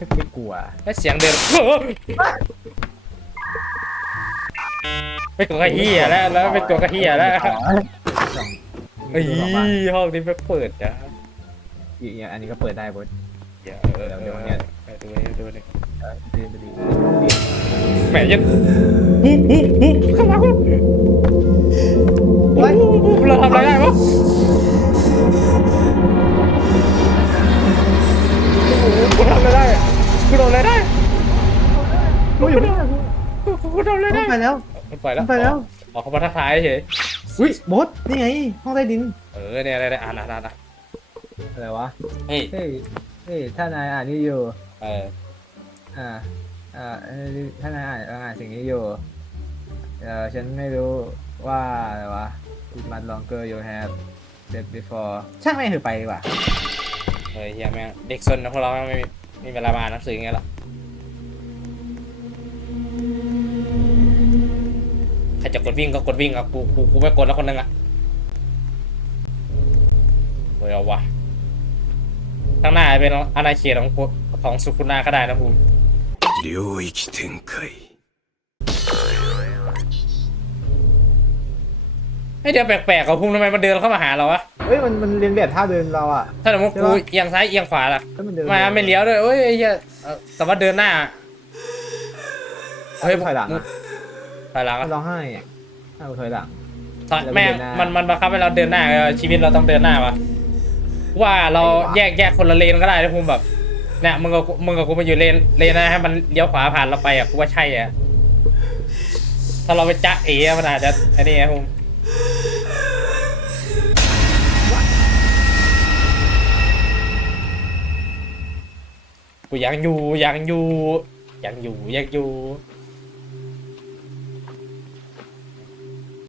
ไม่ไม่กลัว แล้วเสียงเดินไม่ตัวกระเฮียแล้วแล้วไม่ตัวกระเฮียแล้วสองเอ้ยสองบาทห้องนี้ไม่เปิดจ้ะอีกอย่างอันนี้ก็เปิดได้บดอย่าเออเดี๋เดี๋ยยววเนี่เนี่ยยดูนี่ดูนี่เออดีดีดีแหมยังปุ๊บปุ๊บปุ๊บเข้ามาปุ๊บปุ๊บปุ๊บปุ๊บเราทำอะไรได้วะกู กูอยู่ไม่ได้กูกูทำอะไรได้ไปแล้วมันปล่อยแล้วไปแล้วออกเขามาทักทายเฉยอุ้ยบดนี่ไงห้องใต้ดิน เออเนี่ยอะไรอ่านอ่านอ่านอะไรวะ เฮ้ยเฮ้ยเฮ้ยถ้านายอ่านนี่อยู่ เอออ่าอ่าเอ้ยถ้านายอ่านอ่านสิ่งนี้อยู่เออฉันไม่รู้ว่าอะไรวะ it much longer you have dead before ช่างไม่งเถอะไปดีกว่าเฮ้ยเฮียแม่งเด็กซนนะพวกเราแม่งไม่มีไม่มีเวลามาอ่านหนังสืออย่างเงี้ จะกดวิ่งก็กดวิ่งอ่ะกูกูกูไม่กดแล้วคนนึงอ่ะเฮ้ยเอาวะข้างหน้าเป็นอาณาเขตของกูของสุคุนาก็ได้นะภูมิ 领域展开 ไอ้เดี๋ยวแปลกๆกับภูมิทำไมมันเดินเข้ามาหาเราวะ เฮ้ยมันมันเรียนแบบท่าเดินเราอ่ะ ถ้าสมมติ ใช่ กู ปะ เอียงซ้ายเอียงขวาล่ะ ถ้ามันเดิน มาไม่เลี้ยวด้วยเอ้ยไอ้เหี้ยเอ่อแต่ว่าเดินหน้า เฮ้ยถอยหลังอ่ะ ถอยหลังมัอะนร้องไห้อะถ้ากูถอยหลัง ถอยแล้วแม่งเดินหน้ามั มันมันบังคับให้เราเดินหน้าเออชีวิตเราต้องเดินหน้าวะว่าเราแยกแยกคนละเลนก็ได้นะภูมิแบบเนี่ยมึงกับกูมึงกับกูมาอยู่เลนเลนนะให้มันเลี้ยวขวาผ่านเราไปอะกูว่าใช่อะถ้าเราไปจ๊ะเอ๋มันอาจจะอันนี้ไงภูมิกูยังอยู่ยังอยู่ยังอยู่ยังอยู่